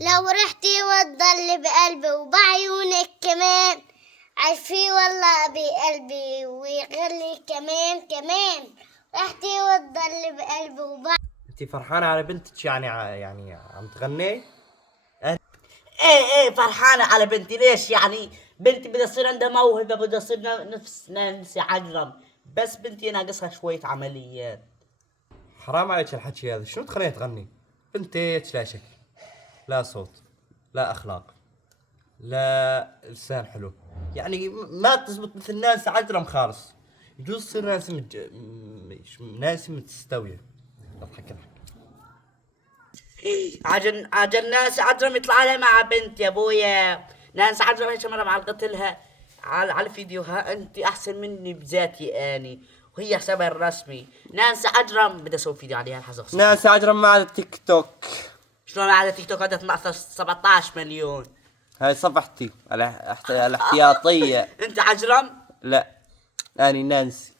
لو رحتي وتضل بقلبي وبعيونك كمان، عارفي والله بقلبي ويغلي كمان رحتي وتضل بقلبي انت فرحانة على بنتك يعني عم تغني؟ ايه فرحانة على بنتي. ليش يعني؟ بنتي بدها تصير عندها موهبة، بدها تصير نفس نانسي عجرم، بس بنتي ناقصها شوية عمليات. حرام عليك الحكي هذا، شنو تخليها تغني؟ بنتك لا شكل، لا صوت، لا اخلاق، لا لسان حلو، يعني ما تزبط مثل ناس عجرم خالص. يجوز تصير ناس متستوية. اضحك. عجل نانسي عجرم يطلع لها مع بنت يا ابويا. نانسي عجرم هيك مرة معلقت لها على الفيديوها: انت احسن مني بذاتي اني، وهي حسابها الرسمي. نانسي عجرم بدها اسوي فيديو عليها الحظ. ناس عجرم ما على التيك توك. شلون على تيك توك عندها 17 مليون؟ هاي صفحتي الاحتياطية. انت عجرم؟ لا، اني نانسي.